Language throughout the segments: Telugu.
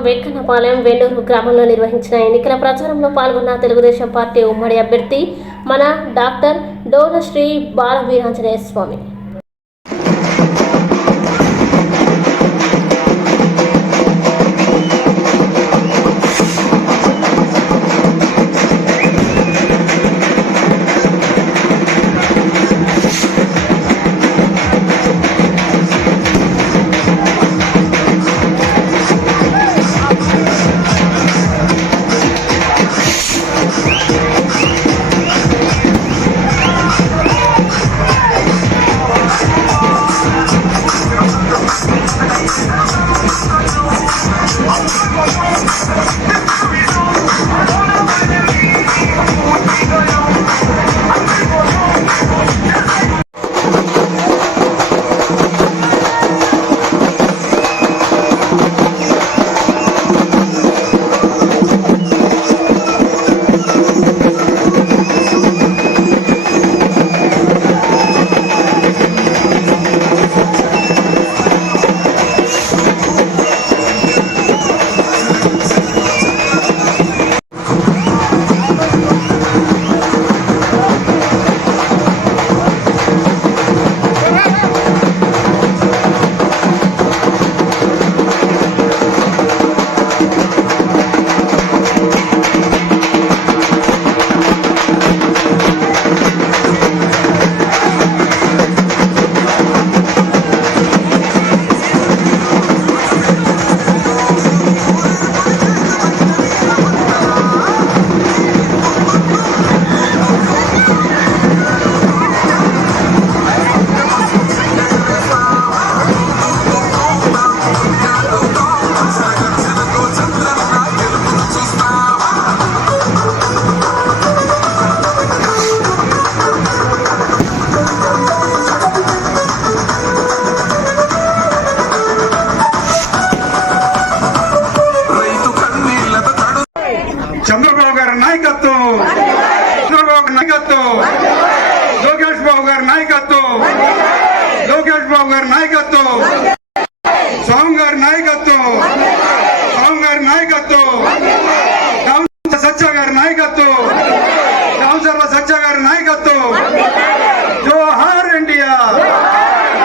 వెంకన్నపాలెం వెన్నూరు గ్రామంలో నిర్వహించిన ఎన్నికల ప్రచారంలో పాల్గొన్న తెలుగుదేశం పార్టీ ఉమ్మడి అభ్యర్థి మన డాక్టర్ డోలశ్రీ బాల వీరాంజనేయ స్వామి గారి నాయకత్వం. లోకేష్ బాబు గారి నాయకత్వం. స్వామి గారి నాయకత్వం. స్వామి గారి నాయకత్వం. రామచంద్ర సత్య గారి నాయకత్వం. రామచంద్ర సత్య గారి నాయకత్వం. జోహార్ ఇండియా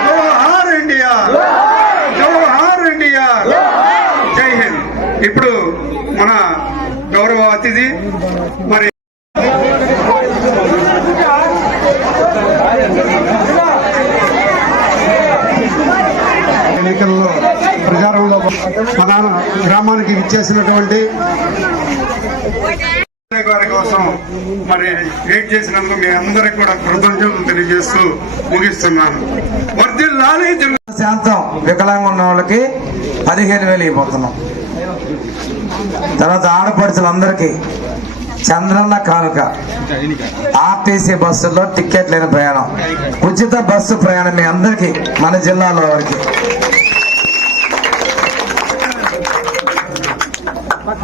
జోహార్ ఇండియా జోహార్ ఇండియా జై హింద్. ఇప్పుడు మన గౌరవ అతిథి మరి ఎన్నికల్లో ప్రచారంలో ప్రధాన గ్రామానికి ఇచ్చేసినటువంటి వారి కోసం మరి వెయిట్ చేసినందుకు మీ అందరికి కూడా కృతజ్ఞతలు తెలియజేస్తూ ముగిస్తున్నాను. వర్దిల్లాలి జిల్లా శాంతం వికలాంగం ఉన్న వాళ్ళకి పదిహేను వేలు ఇవ్వబోతున్నాం. తర్వాత ఆడపడుచులందరికీ చంద్రన్న కానుక. ఆర్టీసీ బస్సుల్లో టికెట్ లేని ప్రయాణం. ఉచిత బస్సు ప్రయాణం మీ అందరికీ మన జిల్లాలో వారికి.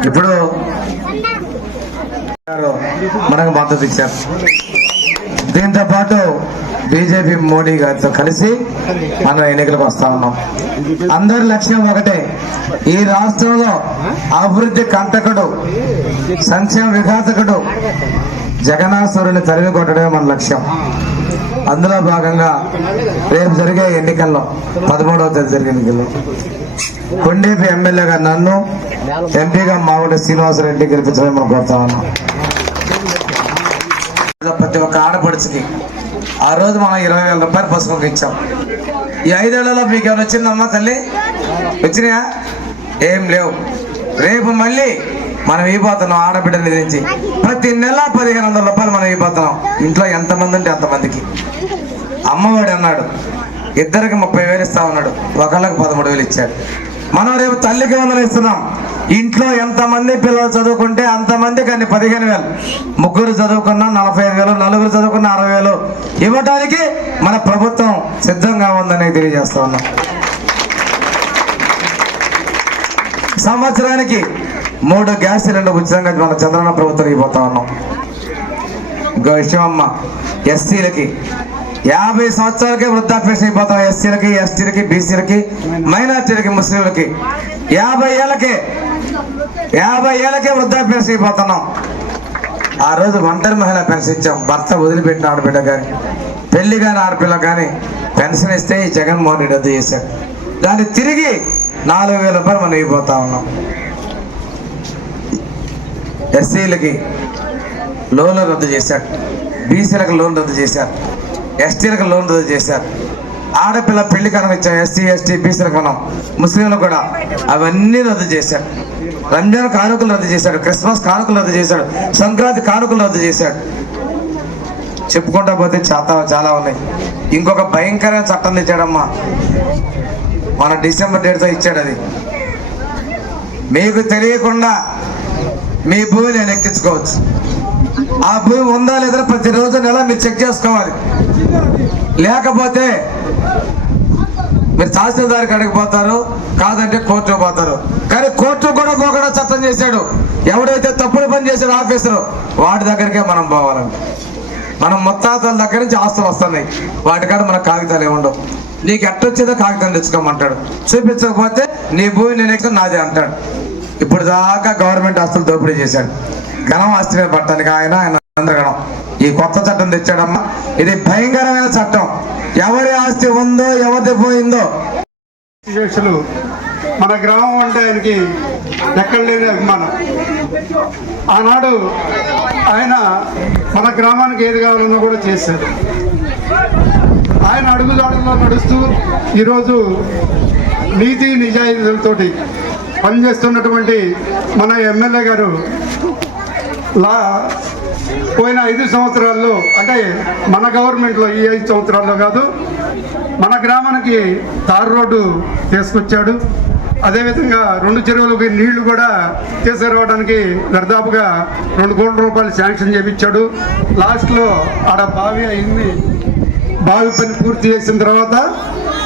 ఇప్పుడు మనకు మద్దతు ఇచ్చారు. దీంతో పాటు బీజేపీ మోడీ గారితో కలిసి మనం ఎన్నికలకు వస్తా ఉన్నాం. అందరి లక్ష్యం ఒకటే ఈ రాష్ట్రంలో అభివృద్ధి కంటకుడు సంక్షేమ విఘాతకుడు జగనాసురుని తరిమి కొట్టడమే మన లక్ష్యం. అందులో భాగంగా రేపు జరిగే ఎన్నికల్లో పదమూడవ తేదీ జరిగే ఎన్నికల్లో కొండేపి ఎమ్మెల్యేగా నన్ను ఎంపీగా మాగుంట శ్రీనివాసరెడ్డి గెలిపించడం మనం కోరుతా ఉన్నాం ప్రతి ఒక్క ఆడపడుచుకి ఆ రోజు మనం ఇరవై వేల రూపాయలు పసుపుకి ఇచ్చాం. ఈ ఐదేళ్ళలో మీకు ఏమైనా వచ్చిందమ్మా తల్లి? వచ్చినాయా? ఏం లేవు. రేపు మళ్ళీ మనం అయిపోతున్నాం ఆడబిడ్డ నుంచి ప్రతి నెల పదిహేను వందల రూపాయలు మనం అయిపోతున్నాం ఇంట్లో ఎంతమంది ఉంటే అంతమందికి. అమ్మఒడి అన్నాడు. ఇద్దరికి ముప్పై వేలు ఇస్తా ఉన్నాడు. ఒకళ్ళకి పదమూడు వేలు ఇచ్చాడు. మనం రేపు తల్లికి వందలు ఇస్తున్నాం. ఇంట్లో ఎంతమంది పిల్లలు చదువుకుంటే అంతమంది కానీ పదిహేను వేలు. ముగ్గురు చదువుకున్నా నలభై ఐదు వేలు నలుగురు చదువుకున్న అరవై వేలు ఇవ్వటానికి మన ప్రభుత్వం సిద్ధంగా ఉందని తెలియజేస్తా ఉన్నాం. సంవత్సరానికి మూడు గ్యాస్ సిలిండర్ ఉచితంగా మన చంద్రన్న ప్రభుత్వం ఇవ్వబోతా ఉన్నాం. ఇంకో విషయం అమ్మ ఎస్సీలకి యాభై సంవత్సరాలకే వృద్ధాప్యషన్ అయిపోతాం. ఎస్సీలకి ఎస్టీలకి బీసీలకి మైనార్టీలకి ముస్లింలకి. యాభై ఏళ్ళకే యాభై ఏళ్ళకే వృద్ధాప్య అయిపోతున్నాం. ఆ రోజు ఒంటరి మహిళ పెన్షన్ ఇచ్చాం. భర్త వదిలిపెట్టిన ఆడపిల్ల కానీ పెళ్ళి కాని ఆడపిల్ల కానీ పెన్షన్ ఇస్తే ఈ జగన్మోహన్ రెడ్డి రద్దు చేశారు దాన్ని తిరిగి నాలుగు వేల రూపాయలు మనం ఇవ్వబోతా ఉన్నాం. ఎస్సీలకి లోన్లు రద్దు చేశాడు బీసీలకు లోన్ రద్దు చేశారు. ఎస్టీలకు లోన్ రద్దు చేశారు. ఆడపిల్ల పెళ్ళి కనం ఇచ్చాం ఎస్సీ ఎస్టీ బీసీలకు మనం ముస్లింలు కూడా అవన్నీ రద్దు చేశాడు రంజాన్ కానుకలు రద్దు చేశాడు క్రిస్మస్ కానుకలు రద్దు చేశాడు సంక్రాంతి కానుకలు రద్దు చేశాడు చెప్పుకుంటా పోతే చాలా చాలా ఉన్నాయి. ఇంకొక భయంకరమైన చట్టం తెచ్చాడమ్మా. మన డిసెంబర్ డేట్తో ఇచ్చాడు అది. మీకు తెలియకుండా మీ భూమి నేను ఎక్కించుకోవచ్చు. ఆ భూమి ఉందా లేదా ప్రతిరోజు నెల మీరు చెక్ చేసుకోవాలి. లేకపోతే మీరు తహసీల్దార్ కాడికి పోతారు కాదంటే కోర్టులో పోతారు. కానీ కోర్టు కూడా పోకుండా చట్టం చేశాడు. ఎవడైతే తప్పుడు పని చేశాడు ఆఫీసరు వాడి దగ్గరికే మనం పోవాలండి. మనం ముత్తాతల దగ్గర నుంచి ఆస్తులు వస్తున్నాయి. వాటికాడ మన కాగితాలు ఏముండవు నీకు ఎట్టొచ్చేదో కాగితం తెచ్చుకోమంటాడు. చూపించకపోతే నీ భూమి నేను ఎక్కువ నాదే అంటాడు. ఇప్పుడు దాకా గవర్నమెంట్ ఆస్తులు దోపిడీ చేశాడు. ఘనం ఆస్తి మీద పట్టడానికి ఆయన ఆయన అందగణం ఈ కొత్త చట్టం తెచ్చాడమ్మా. ఇది భయంకరమైన చట్టం. ఎవరి ఆస్తి ఉందో ఎవరిది పోయిందో. మన గ్రామం అంటే ఆయనకి ఎక్కడ లేని అభిమానం. ఆనాడు ఆయన మన గ్రామానికి ఏది కావాలన్నా కూడా చేశారు ఆయన అడుగుదాడుల్లో నడుస్తూ ఈరోజు నీతి నిజాయితీలతోటి పనిచేస్తున్నటువంటి మన ఎమ్మెల్యే గారు లా పోయిన ఐదు సంవత్సరాల్లో అంటే మన గవర్నమెంట్లో ఈ ఐదు సంవత్సరాల్లో కాదు మన గ్రామానికి తారు రోడ్డు తీసుకొచ్చాడు. అదేవిధంగా రెండు చెరువులకి నీళ్ళు కూడా తీసుకురావడానికి దర్దాపుగా రెండు కోట్ల రూపాయలు శాంక్షన్ చేయించాడు లాస్ట్లో ఆడ బావి అయింది. బావి పని పూర్తి చేసిన తర్వాత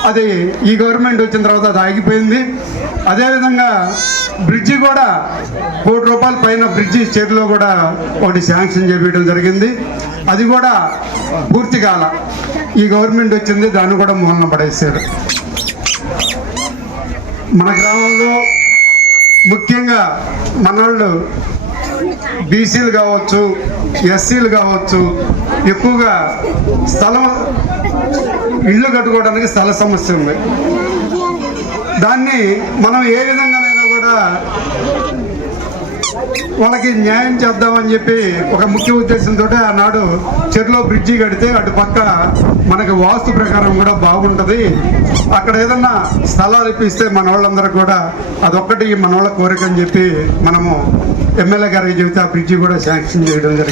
అది ఈ గవర్నమెంట్ వచ్చిన తర్వాత అది ఆగిపోయింది. అదేవిధంగా బ్రిడ్జి కూడా కోటి రూపాయల పైన బ్రిడ్జి చేతిలో కూడా ఒకటి శాంక్షన్ చేపించడం జరిగింది. అది కూడా పూర్తి కాల. ఈ గవర్నమెంట్ వచ్చింది దాన్ని కూడా మూలన పడేశారు. మన గ్రామంలో ముఖ్యంగా మనవాళ్ళు బీసీలు కావచ్చు ఎస్సీలు కావచ్చు ఎక్కువగా స్థలం ఇల్లు కట్టుకోవడానికి స్థల సమస్య ఉంది. దాన్ని మనం ఏ విధంగానైనా కూడా వాళ్ళకి న్యాయం చేద్దామని చెప్పి ఒక ముఖ్య ఉద్దేశంతో ఆనాడు చెరులో బ్రిడ్జి కడితే అటు పక్క మనకి వాస్తు ప్రకారం కూడా బాగుంటుంది. అక్కడ ఏదన్నా స్థలాలు ఇప్పిస్తే మన వాళ్ళందరూ కూడా అదొక్కటి మన వాళ్ళ కోరిక అని చెప్పి మనము ఎమ్మెల్యే గారికి చెబితే ఆ బ్రిడ్జి కూడా శాంక్షన్ చేయడం జరిగింది.